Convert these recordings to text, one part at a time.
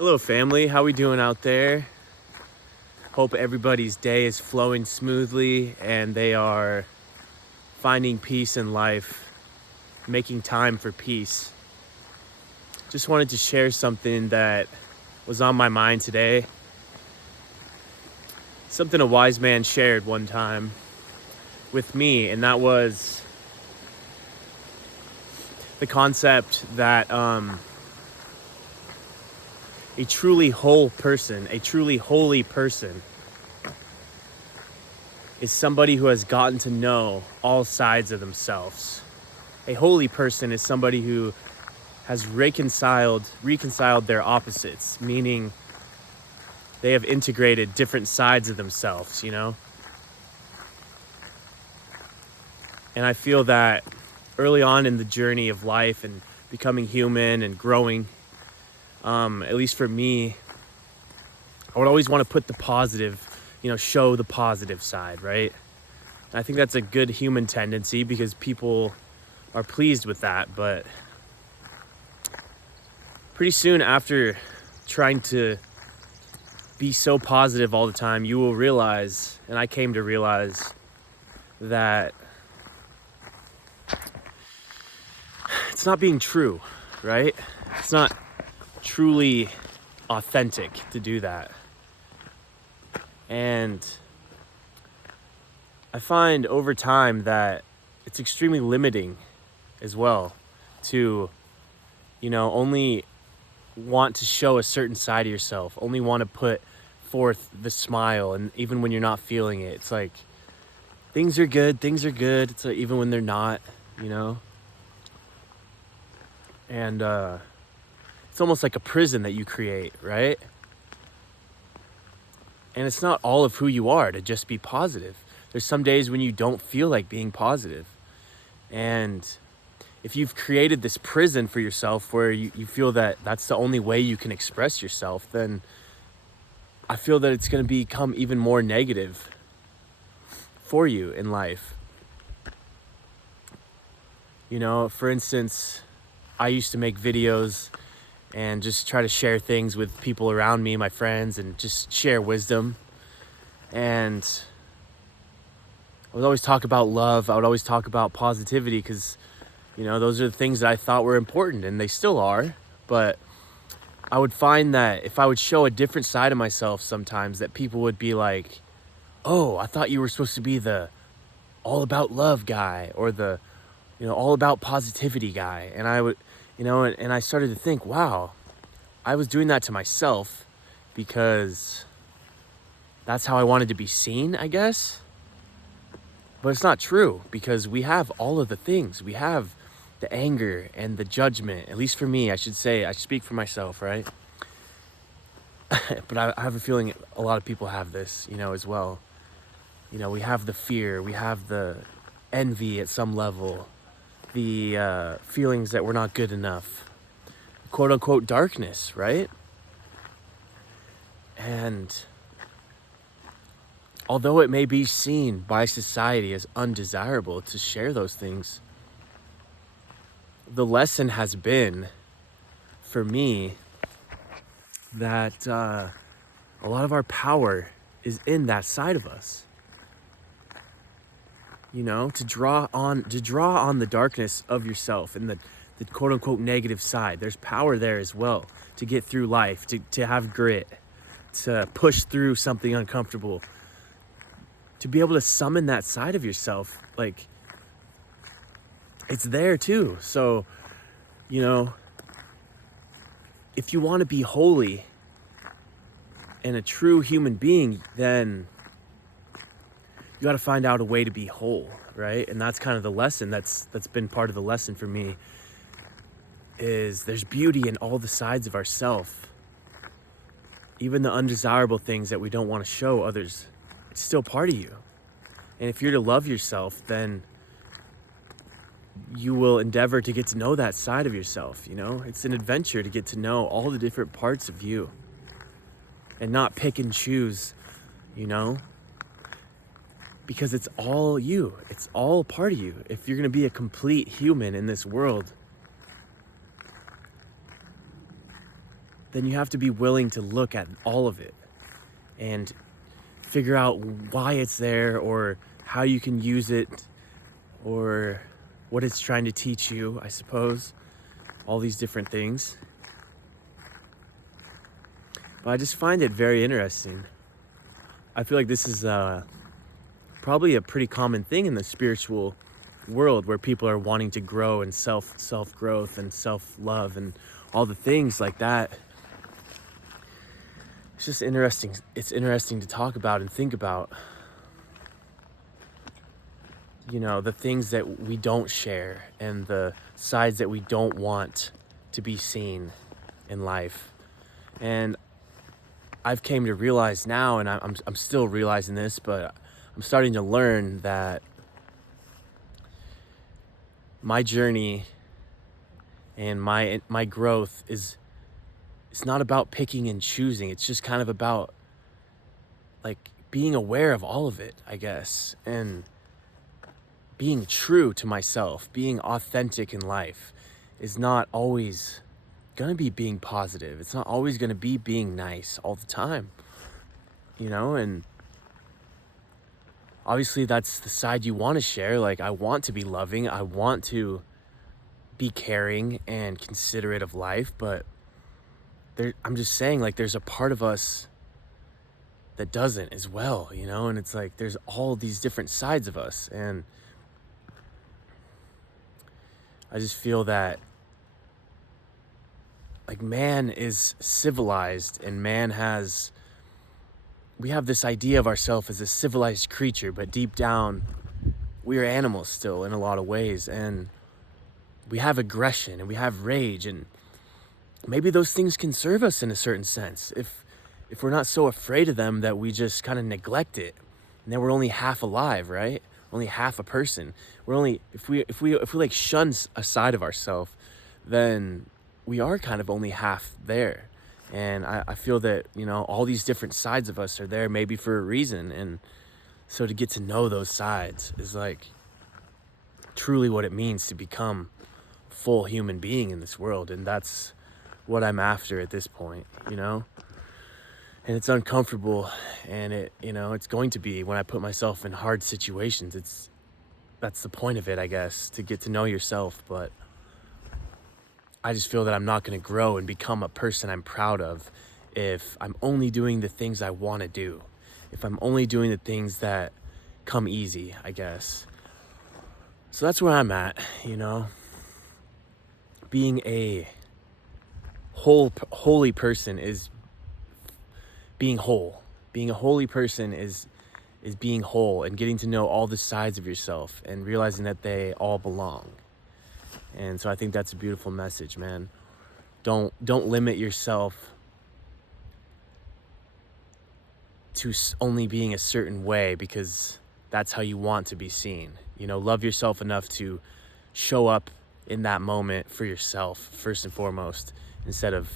Hello family, how we doing out there? Hope everybody's day is flowing smoothly and they are finding peace in life, making time for peace. Just wanted to share something that was on my mind today. Something a wise man shared one time with me, and that was the concept that a truly whole person, a truly holy person, is somebody who has gotten to know all sides of themselves. A holy person is somebody who has reconciled their opposites, meaning they have integrated different sides of themselves, you know? And I feel that early on in the journey of life and becoming human and growing, at least for me, I would always want to put the positive, show the positive side, right? And I think that's a good human tendency because people are pleased with that. But pretty soon after trying to be so positive all the time, you will realize, and I came to realize, that it's not being true, right? It's not truly authentic to do that. And I find over time that it's extremely limiting as well to, only want to show a certain side of yourself, only want to put forth the smile. And even when you're not feeling it, it's like things are good. It's like, even when they're not, and it's almost like a prison that you create, right? And it's not all of who you are to just be positive. There's some days when you don't feel like being positive. And if you've created this prison for yourself where you feel that that's the only way you can express yourself, then I feel that it's going to become even more negative for you in life. For instance, I used to make videos and just try to share things with people around me, my friends, and just share wisdom. And I would always talk about love. I would always talk about positivity because, those are the things that I thought were important, and they still are. But I would find that if I would show a different side of myself sometimes, that people would be like, oh, I thought you were supposed to be the all about love guy or the, all about positivity guy. And I would, and I started to think, wow, I was doing that to myself because that's how I wanted to be seen, I guess. But it's not true because we have all of the things. We have the anger and the judgment, at least for me, I should say. I speak for myself, right? But I have a feeling a lot of people have this, as well. We have the fear, we have the envy at some level, the feelings that we're not good enough, quote unquote darkness, right? And although it may be seen by society as undesirable to share those things, the lesson has been, for me, that a lot of our power is in that side of us. To draw on the darkness of yourself and the quote unquote negative side. There's power there as well to get through life, to have grit, to push through something uncomfortable, to be able to summon that side of yourself. Like, it's there too. So, if you want to be holy and a true human being, then you got to find out a way to be whole, right? And that's kind of the lesson that's been part of the lesson for me, is there's beauty in all the sides of ourself. Even the undesirable things that we don't want to show others, it's still part of you. And if you're to love yourself, then you will endeavor to get to know that side of yourself, It's an adventure to get to know all the different parts of you and not pick and choose, because it's all you. It's all part of you. If you're going to be a complete human in this world, then you have to be willing to look at all of it and figure out why it's there, or how you can use it, or what it's trying to teach you, I suppose. All these different things. But I just find it very interesting. I feel like this is probably a pretty common thing in the spiritual world, where people are wanting to grow and self growth and self-love and all the things like that. It's just interesting. It's interesting to talk about and think about, the things that we don't share and the sides that we don't want to be seen in life. And I've came to realize now, and I'm still realizing this, but I'm starting to learn that my journey and my growth it's not about picking and choosing. It's just kind of about like being aware of all of it, I guess, and being true to myself. Being authentic in life is not always gonna be being positive. It's not always gonna be being nice all the time, and obviously that's the side you want to share. Like, I want to be loving, I want to be caring and considerate of life, but I'm just saying, like, there's a part of us that doesn't as well, and it's like there's all these different sides of us, and I just feel that, like, man is civilized, and we have this idea of ourselves as a civilized creature, but deep down we are animals still in a lot of ways, and we have aggression and we have rage, and maybe those things can serve us in a certain sense if we're not so afraid of them that we just kind of neglect it, and then we're only half alive, right? Only half a person. We're only, if we like shun a side of ourselves, then we are kind of only half there. And I feel that, all these different sides of us are there maybe for a reason. And so to get to know those sides is like truly what it means to become a full human being in this world. And that's what I'm after at this point, And it's uncomfortable, and it's going to be when I put myself in hard situations. That's the point of it, I guess, to get to know yourself. But I just feel that I'm not going to grow and become a person I'm proud of if I'm only doing the things I want to do, if I'm only doing the things that come easy, I guess. So that's where I'm at, Being a holy person is being whole. Being a holy person is being whole and getting to know all the sides of yourself and realizing that they all belong. And so I think that's a beautiful message, man. Don't limit yourself to only being a certain way because that's how you want to be seen. Love yourself enough to show up in that moment for yourself first and foremost, instead of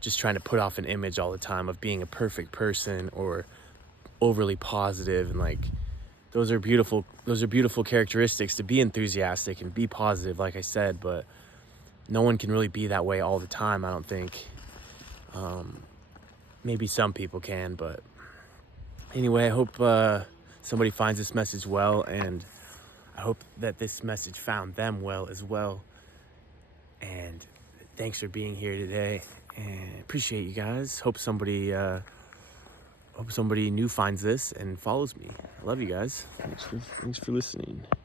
just trying to put off an image all the time of being a perfect person or overly positive. And like, those are beautiful characteristics, to be enthusiastic and be positive, like I said, but no one can really be that way all the time, I don't think. Maybe some people can, but anyway, I hope somebody finds this message well, and I hope that this message found them well as well. And thanks for being here today, and appreciate you guys. Hope somebody new finds this and follows me. I love you guys. Thanks for listening.